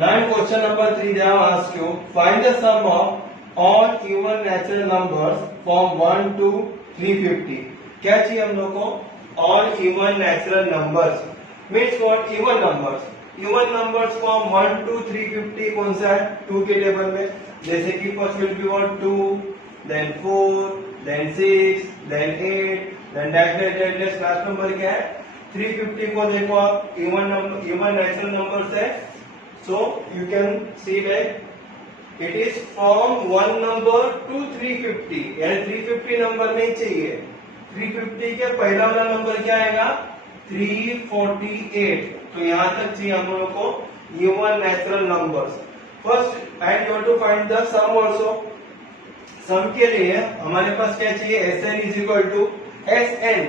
Now in question number 3 they have asked you find the sum of all even natural numbers from 1 to 350. क्या चाहिए हम लोग को? All even natural numbers means what? Even numbers. Even numbers from 1 to 350 कौन सा है? 2 के table में. जैसे कि first will be what? 2, then 4, then 6, then 8, then dash last number क्या है? 350 को देखो आप even natural numbers है. So you can see that it is from 1 number to 350. यानी 350 नंबर नहीं चाहिए. 350 के पहला वाला नंबर क्या आएगा? 348. तो यहाँ तक चाहिए हम लोगों को even natural numbers. First and you have to find the sum also. सम के लिए हमारे पास क्या चाहिए? Sn is equal to Sn.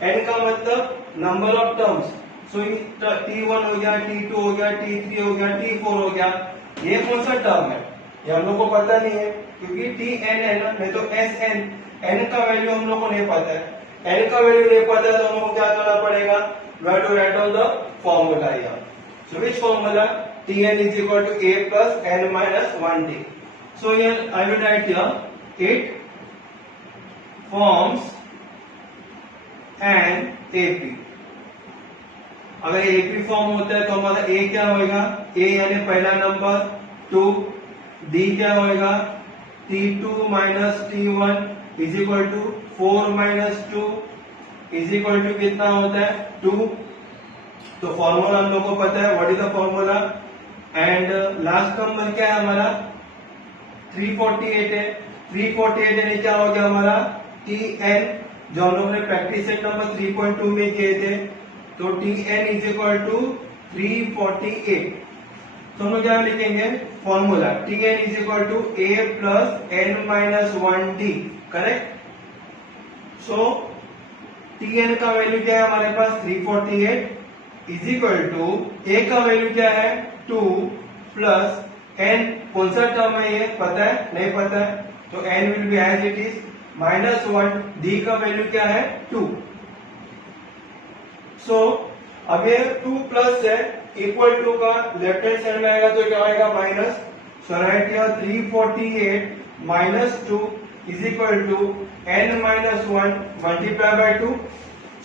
n का मतलब number of terms. So T1 हो गया, T2 हो गया, T3 हो गया, T4 हो गया. ये कौन सा टर्म है? ये हम लोग को पता नहीं है क्योंकि Tn है ना, नहीं तो Sn. n का वैल्यू हम लोग को नहीं पता है. n का वैल्यू नहीं पता है तो हम लोग को क्या करना पड़ेगा? We have to write down the formula here. So which formula? Tn is equal to a plus n minus 1t. So here I will write here it forms an AP. अगर AP फॉर्म होता है तो हमारा A क्या होगा? A यानी पहला number 2. D क्या होगा? T2 minus T1 is equal to 4 minus 2 is equal to कितना होता है? 2. तो फॉर्मूला हम लोग को पता है. What is the formula? And last number क्या है हमारा? 348 है. 348 यानी क्या हो गया हमारा? Tn, जो हम लोग ने प्रैक्टिस सेट नंबर 3.2 में किए थे. तो Tn इज इक्वल टू 348. तो हम लोग क्या लिखेंगे? Formula Tn is equal to a plus n minus 1d. Correct. So Tn का वैल्यू क्या है हमारे पास? 348 इज इक्वल टू a का वैल्यू क्या है? 2 प्लस n. कौन सा टर्म है ये? पता है? नहीं पता है. तो n will be as it is minus 1. d का वैल्यू क्या है? 2. सो अब ये 2 प्लस है इक्वल टू का लेफ्ट हैंड साइड में आएगा तो क्या आएगा? Minus. So right here 348 minus 2 is equal to n minus 1 multiply by 2.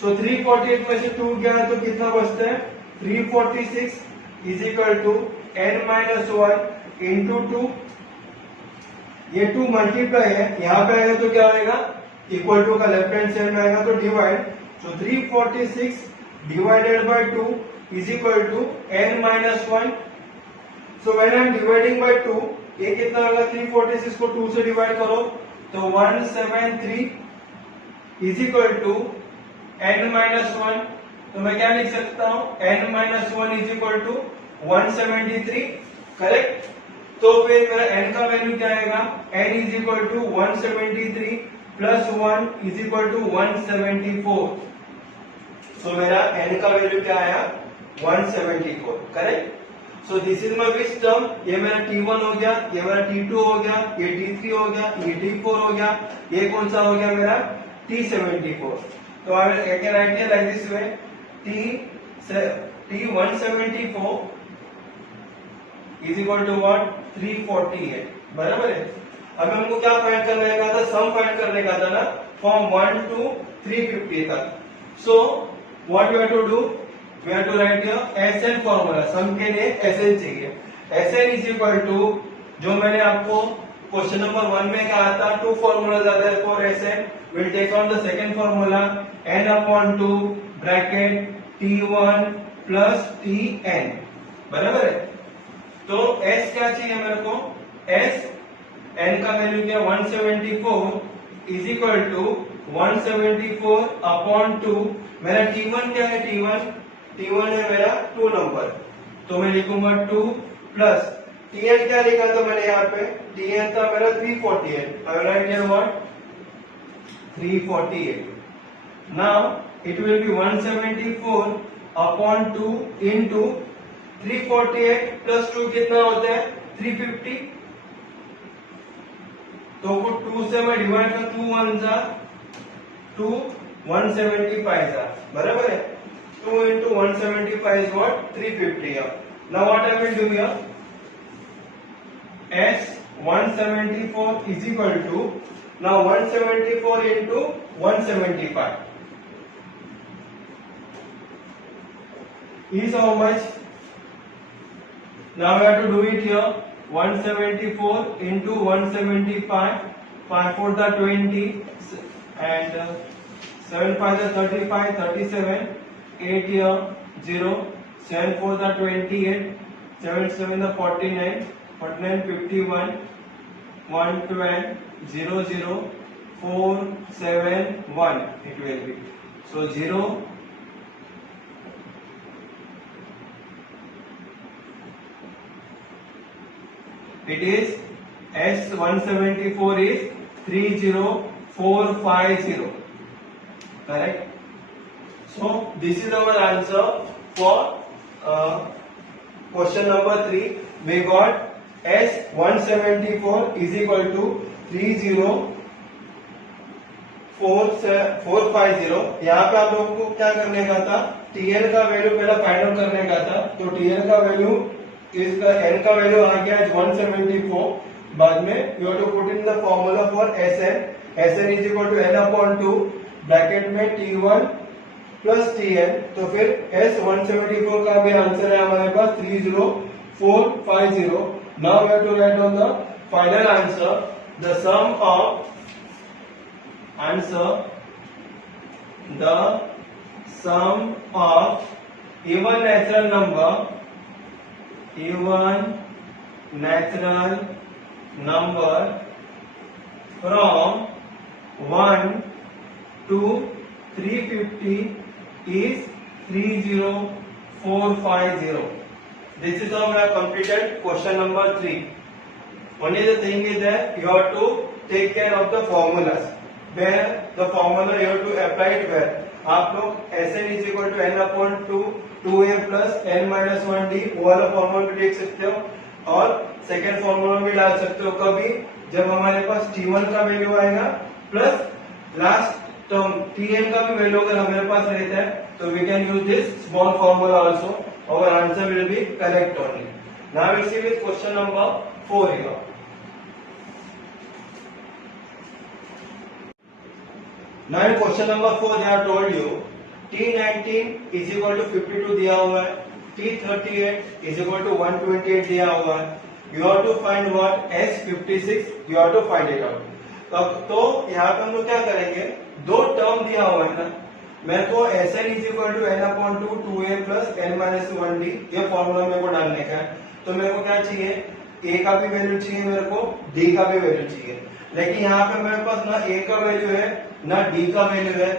So 348 में से 2 गया तो कितना बचता है? 346 is equal to n minus 1 into 2. ये 2 मल्टीप्लाई है, यहाँ पे आएगा तो क्या आएगा? इक्वल टू का लेफ्ट हैंड साइड में आएगा तो divide. So 346 divided by 2 is equal to n minus 1. So when I am dividing by 2, ये कितना होगा? 346 को 2 से डिवाइड करो तो 173 is equal to n minus 1. तो मैं क्या लिख सकता हूँ? n minus 1 is equal to 173. Correct. तो फिर मेरा n का वैल्यू क्या आएगा? n is equal to 173 plus 1 is equal to 174. तो मेरा n का वैल्यू क्या आया? 174. Correct. So this is my which term? ये मेरा T1 हो गया, ये मेरा T2 हो गया, ये T3 हो गया, ये T4 हो गया. ये कौन सा हो गया मेरा? T74. तो I can write it like this way. T174 is equal to what? 348. बराबर है. अब हमको क्या फाइंड करने का था? सम फाइंड करने का था ना, फ्रॉम 1 to 350 तक. सो what we have to do? We have to write here Sn formula. सम के लिए Sn चाहिए. Sn is equal to, जो मैंने आपको क्वेश्चन नंबर 1 में कहा था, 2 formulas are there for Sn. We'll take on the second formula n upon 2 bracket T1 plus Tn. बराबर है. तो S क्या चाहिए मेरे को? S n का वैल्यू क्या? 174 इज इक्वल टू 174 अपॉन 2. मेरा T1 क्या है? T1 है मेरा 2 नंबर. तो मैं लिखूंगा 2 प्लस Tn क्या लिखा था मैंने यहाँ पे? Tn था मेरा 348. I will write here what? 348. Now it will be 174 upon 2 into 348 plus 2 कितना होता है? 350. तो वो 2 से मैं डिवाइड कर 2 1 जा 2 175 जा. बराबर है. 2 into 175 is what? 350 here. Now what I will do here? S174 is equal to, now 174 into 175 is how much? Now we have to do it here. 174 into 175, 5 4 the 20 and 7 5 the 35, 37, 8 here 0, 7 4 the 28, 7 7 the 49, 49 51, 112, 0 0, 4 7 1 it will be. So 0 it is S174 is 30450, correct? So this is our answer for question number 3. We got S174 is equal to 30450. यहाँ पे आप लोगों को क्या करने का था, TL का वैल्यू पहला फाइंड आउट करने का था. तो TL का वैल्यू, इसका n का वैल्यू आ गया 174. बाद में you have to put in the formula for Sn. Sn is equal to n upon 2 bracket में T1 प्लस Tn. तो फिर S174 का भी आंसर है हमारे पास 30450. Now we have to write on the final answer. The sum of even natural number from 1 to 350 is 30450. This is how we have completed question number 3. Only the thing is that you have to take care of the formulas. Where the formula you have to apply it where? आप लोग Sn is equal to n upon 2a plus n minus 1d वो वाला formula भी लिख सकते हो, और second formula भी डाल सकते हो कभी जब हमारे पास T1 का वैल्यू आएगा प्लस लास्ट टर्म Tn का भी वैल्यू अगर हमारे पास रहता है तो we can use this small formula also. Our answer will be correct only. Now will see with question number 4 here. Now in question number 4 they have told you T19 is equal to 52 दिया हुआ है, T38 is equal to 128 दिया हुआ है. You have to find what? S56 you have to find it out. तो यहाँ पे हम लोग क्या करेंगे, दो टर्म दिया हुआ है ना, मेरे को Sn is equal to n upon 2 2a plus n minus 1d ये फॉर्मूला मेरे को डालने का है. तो मेरे को क्या चाहिए, a का भी वैल्यू चाहिए, मेरे को d का भी वैल्यू चाहिए. लेकिन यहाँ पे मेरे पास ना a का वैल्यू है ना d का वैल्यू है.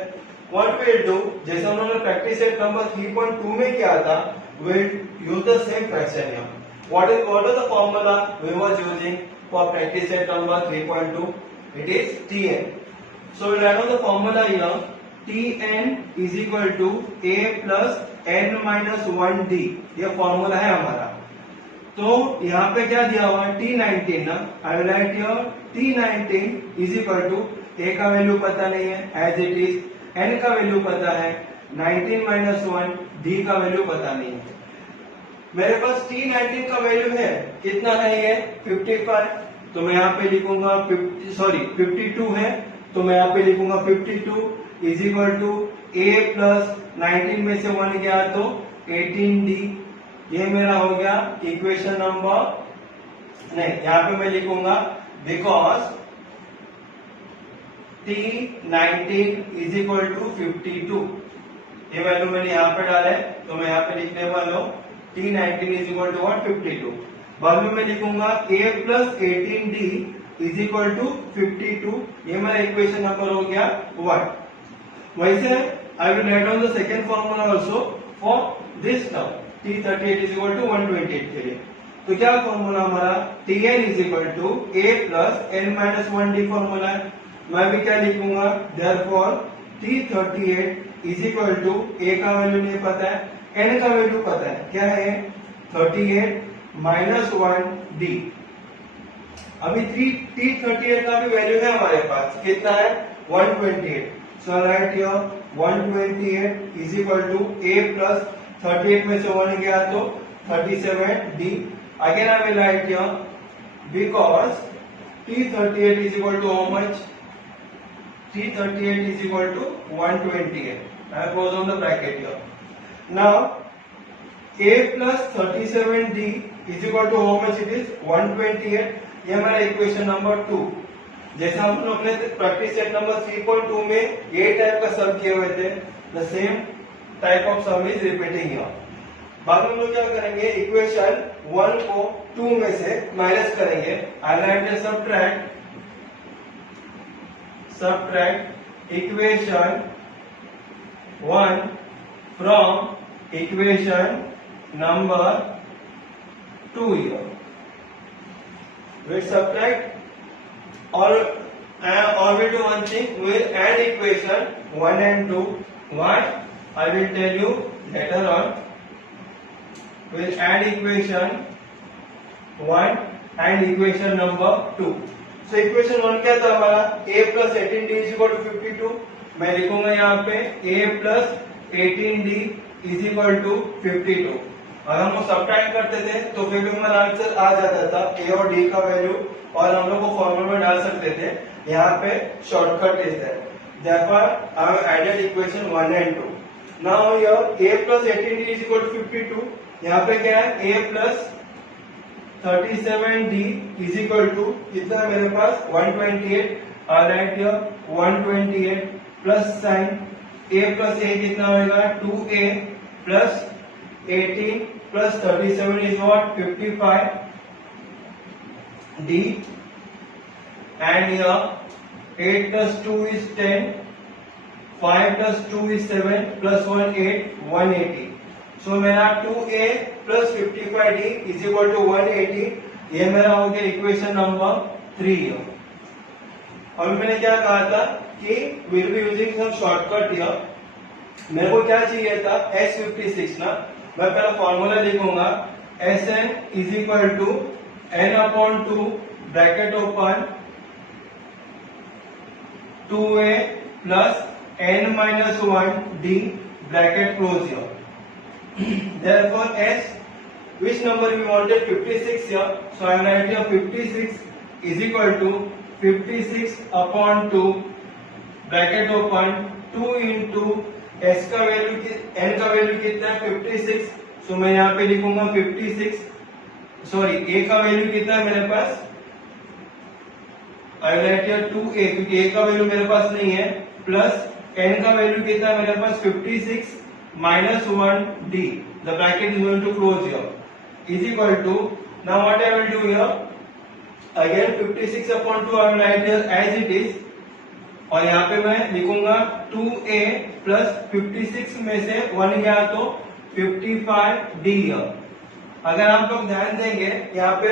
What we'll do, जैसे उन्होंने प्रैक्टिस सेट नंबर 3.2 में किया था, we'll use the same fraction here. What is the formula we was using for practice set number 3.2? It is Tn. So we'll write down the formula here. Tn is equal to a plus n minus 1d. ये formula है हमारा. तो यहाँ पे क्या दिया हुआ है, T19 ना, I will write here T19 is equal to a का वैल्यू पता नहीं है as it is, n का वैल्यू पता है 19 minus 1, d का वैल्यू पता नहीं है. मेरे पास T19 का वैल्यू है कितना है, ये 55. तो मैं यहाँ पे लिखूंगा 52 है, तो मैं यहाँ पे लिखूंगा 52 is equal to a plus 19 में से 1 गया तो 18d. ये मेरा हो गया इक्वेशन नंबर, नहीं यहाँ पे मैं लिखूंगा because T19 is equal to 52. ये वैल्यू मैंने यहाँ पे डाला है, तो मैं यहाँ पे लिखने वाला हूँ T19 इज इक्वल टू 52. बाद में मैं लिखूंगा a plus 18d is equal to 52. ये मेरा इक्वेशन नंबर हो गया 1. वैसे I will write down the second formula also for this term T38 is equal to 128 के लिए. तो क्या फॉर्मूला हमारा, Tn is equal to a plus n minus 1d formula है. मैं भी क्या लिखूंगा, therefore T38 is equal to a का वैल्यू नहीं पता है, n का वैल्यू पता है, क्या है 38 माइनस 1d. अभी T38 का भी वैल्यू है हमारे पास, कितना है 128. So right here 128 is equal to a plus 38 में से 1 गया तो 37d. Again I will write here because T38 is equal to how much? T38 is equal to 128. I close on the bracket here. Now A plus 37D is equal to how much it is? 128. ये हमारा equation number 2. जैसा हम लोग अपने practice set number 3.2 में ये type का सम किए हुए थे, the same type of some is repeating here. बाद में हम लोग क्या करेंगे, इक्वेशन 1 को 2 में से माइनस करेंगे. I write the subtract equation 1 from equation number 2 here. We'll subtract or we'll do one thing. We'll add equation 1 and 2. Why? I will tell you later on. We'll add equation 1 and equation number 2. So equation 1 क्या था हमारा? A plus 18D is equal to 52. मैं लिखूंगा यहाँ पे A plus 18D is equal to 52. अगर हम लोग सब्ट्रैक्ट करते थे तो फिर भी हमारा आंसर आ जाता था ए और डी का वैल्यू, और हम लोग को फॉर्मूला में डाल सकते थे. यहाँ पे shortcut is that. therefore I have added equation 1 and 2. now here a plus 18d is equal to 52. यहाँ पे क्या है, a plus 37d is equal to कितना है मेरे पास 128. I write here 128 plus sign a plus a कितना होगा 2a plus 18 plus 37 is what 55 d, and here 8 plus 2 is 10, 5 plus 2 is 7 plus 1 8 180. so मेरा 2a plus 55d is equal to 180. ये मेरा हो गया इक्वेशन नंबर 3 है. अभी मैंने क्या कहा था कि we'll be using some shortcut here. मेरे को क्या चाहिए था S56 ना. मैं पहला फॉर्मूला लिखूंगा Sn is equal to n upon 2 bracket open 2a plus n minus 1 d bracket close here. Therefore S, which number we wanted, 56 here, so I write here 56 is equal to 56 upon 2 bracket open 2 into S का value n का value कितना है 56. सो मैं यहाँ पे लिखूंगा 56, sorry a का value कितना है मेरे पास, आई राइट हियर 2a क्योंकि a का वैल्यू मेरे पास नहीं है, प्लस n का वैल्यू कितना है मेरे पास 56 minus 1d, the bracket is going to close here, is equal to, now what I will do here, again 56 upon 2 I will write here as it is, और यहाँ पे मैं लिखूंगा 2a plus 56 में से 1 गया तो 55d. अगर आप लोग ध्यान देंगे यहाँ पे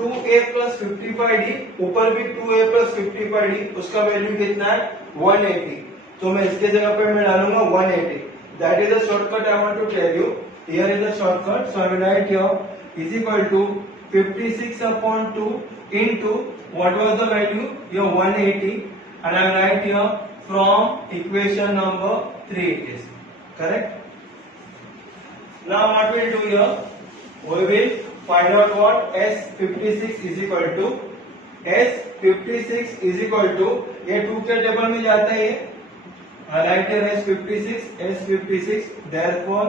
2a plus 55d, ऊपर भी 2a plus 55d, उसका वैल्यू कितना है 180. तो मैं इसके जगह पे मैं डालूंगा 180. That is the shortcut I want to tell you. Here is the shortcut, so I will write here is equal to 56 upon 2 into what was the value, your 180, and I write here from equation number 3 it is correct. Now what we'll do here, we will find out what S56 is equal to. S56 is equal to, ये 2 के table में जाता है, I write here S56, therefore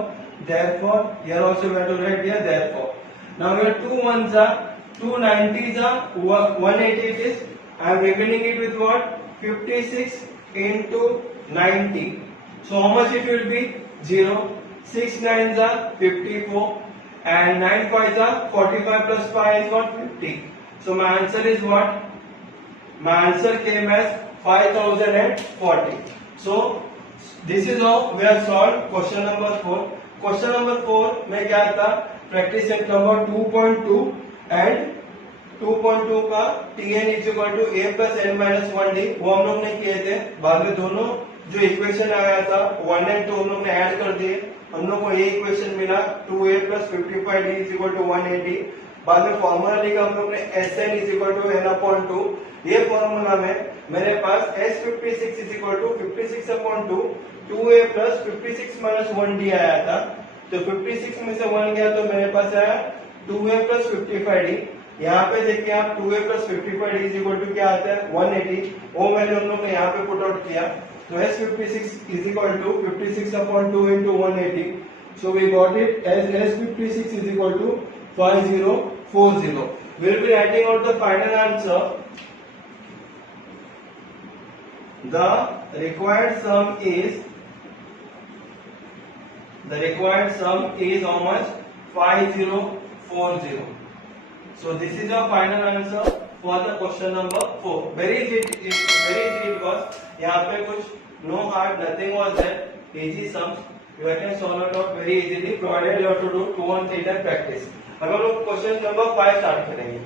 here also we have to write here therefore. Now here 2 ones are 2 90s are 180 it is. I am remaining it with what, 56 into 90. So how much it will be? 0. 6 9s are 54 and 9 5s are 45 plus 5 is what, 50. So my answer is what? My answer came as 5040. So this is how we have solved question number 4. Question number 4 में क्या था, practice set number 2.2 and 2.2 का Tn is equal to a plus n minus 1d, वो हम लोग ने किए थे. बाद में दोनों जो इक्वेशन आया था 1 and 2 हम लोग ने ऐड कर दिए, हम लोग को ये इक्वेशन मिला 2a plus 55d is equal to 180. बाद में फॉर्मूला लिखा हम लोग ने Sn is equal to n upon 2. ये फॉर्मूला में मेरे पास S56 is equal to 56 upon 2 2a plus 56 minus 1d आया था. तो 56 में से 1 गया तो मेरे पास आया 2a प्लस 55d. यहाँ पे देखिए आप 2a plus 55 is equal to क्या आता है 180। वो वैल्यू हम लोग ने यहाँ पे पुट आउट किया, तो S56 is equal to 56 upon 2 into 180। So we got it as S56 is equal to 5040। Will be writing out the final answer. The required sum is how much? 5040. So this is your final answer for the question number 4. Very easy it was. यहाँ पे कुछ no hard, nothing was there. Easy sums. You can solve it out very easily. Provided you have to do 2 on 3 time practice. अब हम लोग question number 5 start करेंगे।